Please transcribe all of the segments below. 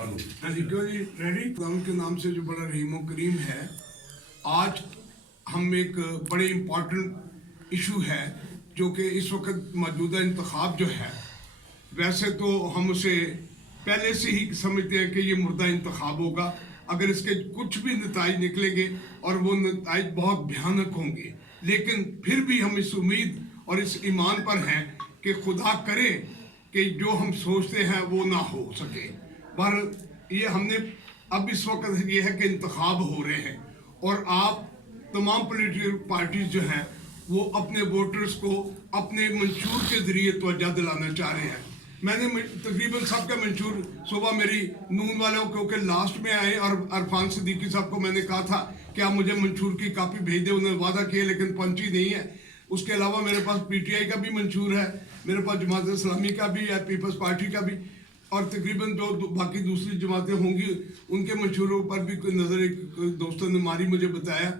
Ready के नाम से जो बड़ा रहीम करीम है। आज हम एक बड़े इम्पॉर्टेंट इशू है जो कि इस वक्त मौजूदा इंतखाब जो है, वैसे तो हम उसे पहले से ही समझते हैं कि ये मुर्दा इंतखाब होगा अगर इसके कुछ भी नताइज निकलेंगे और वो नताइज बहुत भयानक होंगे, लेकिन फिर भी हम इस उम्मीद और इस ईमान पर हैं कि खुदा करे कि जो हम सोचते हैं वो ना हो सके। पर ये हमने अब इस वक्त ये है कि इंतखाब हो रहे हैं और आप तमाम पॉलिटिकल पार्टीज जो हैं वो अपने वोटर्स को अपने मंशूर के ज़रिए तवज्जो दिलाना चाह रहे हैं। मैंने तकरीबन सबका मंशूर सुबह मेरी नून वालों को के लास्ट में आए और अरफान सिद्दीकी साहब को मैंने कहा था कि आप मुझे मंशूर की कापी भेज दें, उन्होंने वादा किया लेकिन पहुंची नहीं है। उसके अलावा मेरे पास पीटीआई का भी मंशूर है, मेरे पास जमात इस्लामी का भी है, पीपल्स पार्टी का भी, और तकरीबन जो बाकी दूसरी जमातें होंगी उनके मंशूरों पर भी कोई नज़र एक दोस्तों ने मारी, मुझे बताया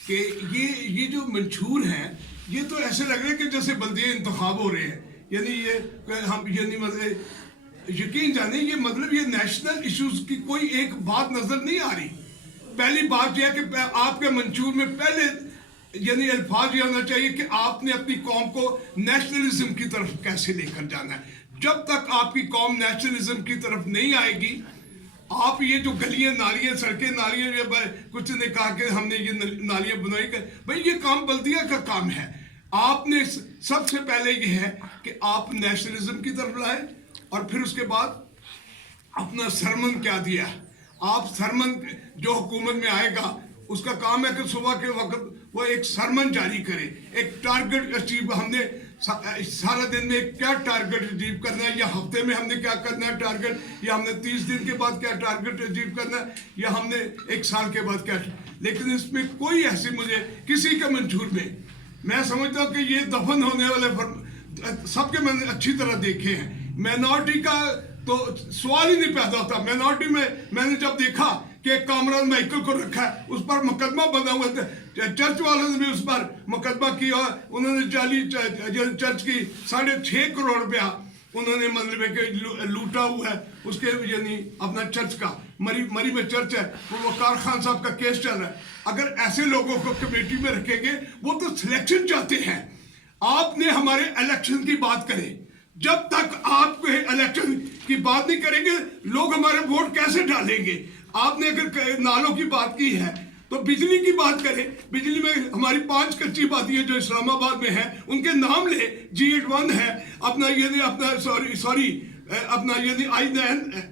कि ये जो मंशूर हैं ये तो ऐसे लग रहे हैं कि जैसे बल्दिया इंतखाब हो रहे हैं। यानी ये हम यानी मतलब यकीन जाने ये मतलब ये नेशनल इश्यूज की कोई एक बात नज़र नहीं आ रही। पहली बात यह है कि आपके मंशूर में पहले यानी अल्फाज ये होना चाहिए कि आपने अपनी कौम को नेशनलिज्म की तरफ कैसे लेकर जाना है। जब तक आपकी कौम नेशनलिज्म की तरफ नहीं आएगी, आप ये जो गलियां नालियां सड़कें नालियां, कुछ ने कहा कि हमने ये नालियां बनाई कर, भाई ये काम बल्दिया का काम है। आपने सबसे पहले ये है कि आप नेशनलिज्म की तरफ लाए और फिर उसके बाद अपना सरमन क्या दिया। आप सरमन जो हुकूमत में आएगा उसका काम है कि सुबह के वक्त वो एक सरमन जारी करे, एक टारगेट अचीव, हमने सारा दिन में क्या टारगेट अचीव करना है, या हफ्ते में हमने क्या करना है टारगेट, या हमने 30 दिन के बाद क्या टारगेट अचीव करना है, या हमने 1 साल के बाद क्या। लेकिन इसमें कोई ऐसे मुझे किसी के मंशूर में मैं समझता हूँ कि ये दफन होने वाले सबके मैंने अच्छी तरह देखे हैं। माइनॉरिटी का तो सवाल ही नहीं पैदा होता। माइनॉरिटी में मैंने जब देखा कि कामरान माइकल को रखा है, उस पर मुकदमा बना हुआ था, चर्च वालों ने भी उस पर मुकदमा किया, उन्होंने जाली चर्च की 6.5 करोड़ रुपया उन्होंने मतलब कि लूटा हुआ है उसके, यानी अपना चर्च का मरी में चर्च है, वो वकार खान साहब का केस चल रहा है। अगर ऐसे लोगों को कमेटी में रखेंगे, वो तो सिलेक्शन चाहते हैं। आपने हमारे इलेक्शन की बात करें, जब तक आप इलेक्शन की बात नहीं करेंगे लोग हमारे वोट कैसे डालेंगे। आपने अगर नालों की बात की है तो बिजली की बात करें। बिजली में हमारी 5 कच्ची बातियां जो इस्लामाबाद में है उनके नाम ले, G81 है अपना, यानी अपना सॉरी अपना यानी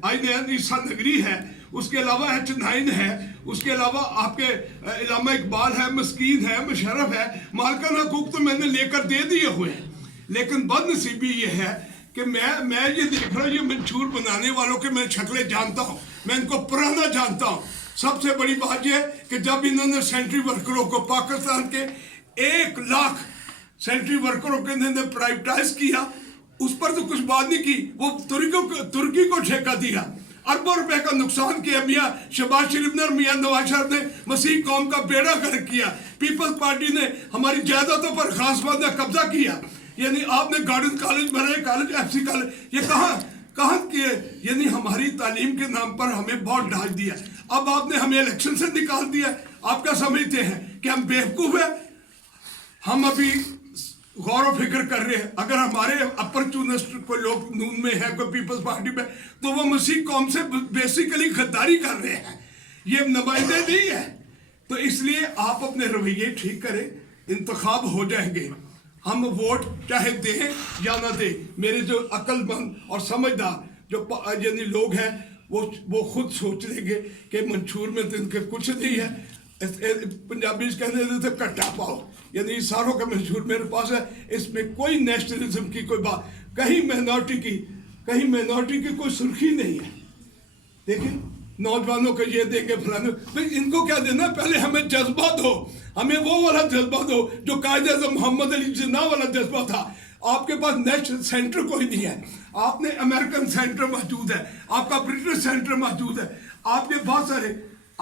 I9 ईसा नगरी है, उसके अलावा H9 है, उसके अलावा आपके इलामा इकबाल है, मस्कीन है, मुशर्रफ है। मालकान हकूक तो मैंने लेकर दे दिए हुए हैं, लेकिन बदनसीबी ये है कि मैं ये देख रहा हूँ, ये मंशूर बनाने वालों के मैं शक्लें जानता हूँ, मैं इनको पुराना जानता हूँ। सबसे बड़ी बात यह है कि जब इन्होंने सेंट्री वर्करों को, पाकिस्तान के 1 लाख सेंट्री वर्करों के इन्होंने प्राइवेटाइज किया, उस पर तो कुछ बात नहीं की। वो तुर्की को ठेका दिया, अरबों रुपए का नुकसान किया। मियाँ शहबाज शरीफ ने और मियाँ नवाज शरीफ ने मसीह कौम का बेड़ा गर्क किया। पीपल्स पार्टी ने हमारी जायदादों पर खास बात कब्जा किया। यानी आपने गार्डन कॉलेज बनाए, कॉलेज FC कॉलेज, ये कहाँ किए। यानी हमारी तालीम के नाम पर हमें बहुत ढाल दिया। अब आपने हमें इलेक्शन से निकाल दिया। आप क्या समझते हैं कि हम बेवकूफ हैं? हम अभी गौर व फिक्र कर रहे हैं। अगर हमारे अपॉर्चुनिस्ट कोई लोग नून में है, कोई पीपल्स पार्टी में, तो वो मसीह कौम से बेसिकली गद्दारी कर रहे हैं, ये नुमाइंदे नहीं है। तो इसलिए आप अपने रवैये ठीक करें, इंतखाब हो जाएंगे, हम वोट चाहे दें या ना दें। मेरे जो अक्लमंद और समझदार जो यानी लोग हैं वो खुद सोच लेंगे कि मंशूर में तो इनके कुछ नहीं है। पंजाबी कहने देते कट्टा पाओ, यानी सारों का मंशूर मेरे पास है, इसमें कोई नेशनलिज्म की कोई बात, कहीं माइनॉरिटी की कोई सुर्खी नहीं है। देखिए नौजवानों को ये देंगे फलाने, भाई इनको क्या देना, पहले हमें जज्बा दो, हमें वो वाला जज्बा दो जो कायदे-ए-आज़म मोहम्मद अली जिन्ना वाला जज्बा था। आपके पास नेशनल सेंटर कोई नहीं है, आपने अमेरिकन सेंटर मौजूद है, आपका ब्रिटिश सेंटर मौजूद है, आपके बहुत सारे,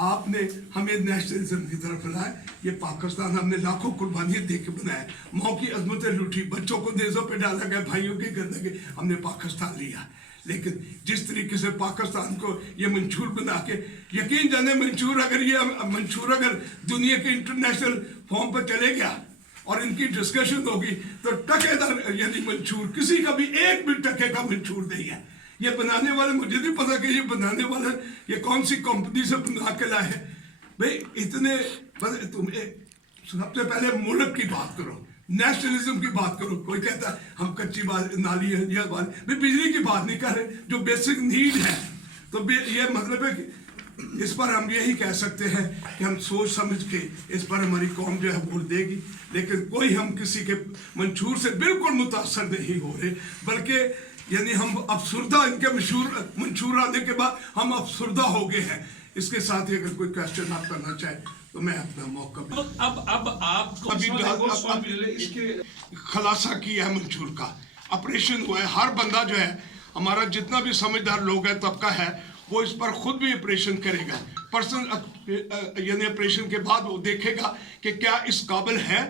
آپ نے ہمیں نیشنلزم کی طرف بلایا. یہ پاکستان ہم نے لاکھوں قربانیاں دے کے بنایا, ماں کی عظمتیں لوٹی, بچوں کو نیزوں پہ ڈالا گیا, بھائیوں کے گندگی, ہم نے پاکستان لیا. لیکن جس طریقے سے پاکستان کو یہ منشور بنا کے, یقین جانے منشور اگر دنیا کے انٹرنیشنل فارم پر چلے گیا اور ان کی ڈسکشن ہوگی تو ٹکے دار یعنی منشور, کسی کا بھی ایک بھی ٹکے کا منشور نہیں ہے. یہ بنانے والے, مجھے نہیں پتا کہ یہ بنانے والے یہ کون سی کمپنی سے بنا کے لائے ہیں. بھائی اتنے, تم سب سے پہلے ملک کی بات کرو, نیشنلزم کی بات کرو. کوئی کہتا ہے ہم کچی نالی ہے یا بجلی کی بات نہیں کر رہے, جو بیسک نیڈ ہے. تو یہ مطلب ہے کہ اس پر ہم یہی کہہ سکتے ہیں کہ ہم سوچ سمجھ کے اس پر ہماری قوم جو ہے ووٹ دے گی. لیکن کوئی ہم کسی کے منشور سے بالکل متاثر نہیں ہو رہے, بلکہ یعنی ہم افسردہ, ان کے منشور آنے کے بعد ہم افسردہ ہو گئے ہیں. اس کے ساتھ ہی اگر کوئی کوشچن آپ کرنا چاہے تو میں اپنا موقع اب آپ کو خلاصہ کیا ہے منشور کا, آپریشن ہوا ہے. ہر بندہ جو ہے ہمارا جتنا بھی سمجھدار لوگ ہے, طبقہ ہے, وہ اس پر خود بھی آپریشن کرے گا. یعنی آپریشن کے بعد وہ دیکھے گا کہ کیا اس قابل ہے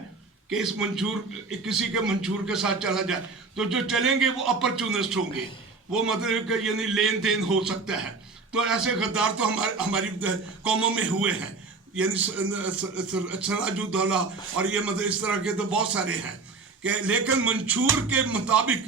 کہ اس منشور, کسی کے منشور کے ساتھ چلا جائے. تو جو چلیں گے وہ اپرچونسٹ ہوں گے, وہ مطلب کہ یعنی لین دین ہو سکتا ہے. تو ایسے غدار تو ہماری قوموں میں ہوئے ہیں, یعنی سراج الدولہ اور یہ مطلب اس طرح کے تو بہت سارے ہیں کہ, لیکن منشور کے مطابق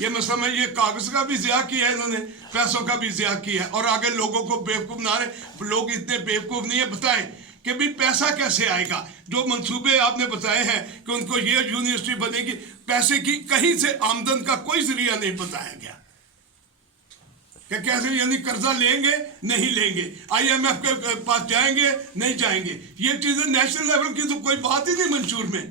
یہ مثلا یہ کاغذ کا بھی ضیاع کیا ہے انہوں نے, پیسوں کا بھی ضیاع کیا ہے, اور آگے لوگوں کو بیوقوف بنا رہے. لوگ اتنے بیوقوف نہیں ہے, بتائیں کہ بھی پیسہ کیسے آئے گا. جو منصوبے آپ نے بتائے ہیں کہ ان کو یہ یونیورسٹی بنے گی, پیسے کی کہیں سے آمدن کا کوئی ذریعہ نہیں بتایا گیا کہ کیسے, یعنی قرضہ لیں گے نہیں لیں گے, IMF کے پاس جائیں گے نہیں جائیں گے. یہ چیزیں نیشنل لیول کی تو کوئی بات ہی نہیں منشور میں.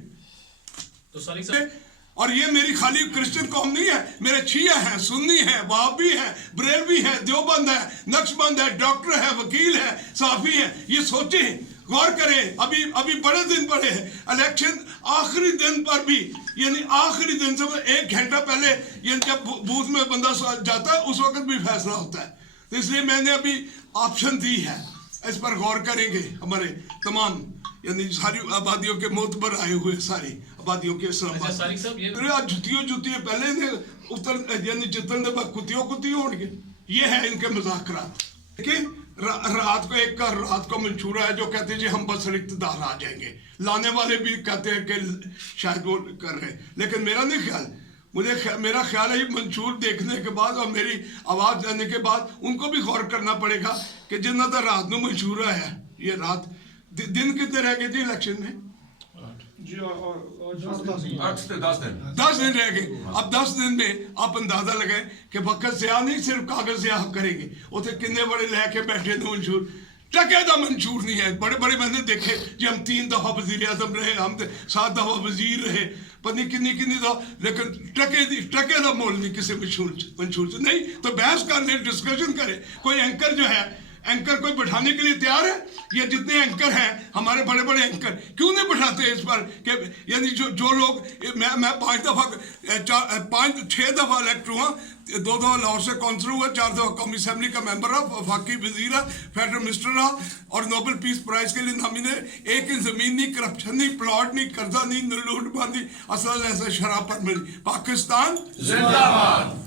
اور یہ میری خالی کرسچن قوم نہیں ہے, میرے شیعہ ہیں, سنی ہیں, وہابی ہیں, بریلوی ہیں, دیوبند ہے, نقشبند ہے, ڈاکٹر ہے, وکیل ہے, صحافی ہے. یہ سوچیں, غور کریں. ابھی بڑے دن پڑے ہیں, الیکشن آخری دن پر بھی, یعنی آخری دن سے 1 گھنٹہ پہلے, یعنی جب بوتھ میں بندہ جاتا ہے اس وقت بھی فیصلہ ہوتا ہے. تو اس لیے میں نے ابھی آپشن دی ہے, اس پر غور کریں گے ہمارے تمام, یعنی ساری آبادیوں کے معتبر آئے ہوئے ساری آبادیوں کے اسلام آباد. جتیوں پہلے اتر, یعنی جتنے کتیوں ہوں گے. یہ ہے ان کے مذاکرات. لیکن رات کو منشورہ ہے جو کہتے ہیں جی ہم بس اقتدار آ جائیں گے. لانے والے بھی کہتے ہیں کہ شاید وہ کر رہے ہیں, لیکن میرا نہیں خیال. میرا خیال ہے منشور دیکھنے کے بعد اور میری آواز دینے کے بعد ان کو بھی غور کرنا پڑے گا کہ جنہ تک رات میں منشورہ ہے, یہ رات دن کتنے رہ گئے تھے الیکشن میں؟ 10 دن رہ گئے. اب 10 دن میں آپ اندازہ لگائیں کہ وقت ضیاع نہیں, صرف کاغذ ضیاع کریں گے. اتنے کتنے بڑے لے کے بیٹھے تھے منشور, ٹکے دا منشور نہیں ہے. بڑے میں نے دیکھے جی ہم 3 دفعہ وزیر اعظم رہے, ہم 7 دفعہ وزیر رہے, پتہ کنی دفعہ, لیکن ٹکے دا مول نہیں کسی منشور سے نہیں. تو بحث کر لیں, ڈسکشن کریں. کوئی اینکر جو ہے, اینکر کوئی بٹھانے کے لیے تیار ہے؟ یہ جتنے اینکر ہیں ہمارے بڑے اینکر کیوں نہیں بٹھاتے اس پر کہ یعنی جو لوگ, میں 6 دفعہ الیکٹ ہوا, 2 دفعہ لاہور سے کونسلر ہوا, 4 دفعہ قومی اسمبلی کا ممبر رہا, وفاقی وزیر رہا, فیڈرل منسٹر رہا, اور نوبل پیس پرائز کے لیے نامزد. ایک زمین نہیں, کرپشن نہیں, پلاٹ نہیں, قرضہ نہیں, لوٹ مار نہیں, اصل ایسا شراب پر ملی. پاکستان زندہ باد.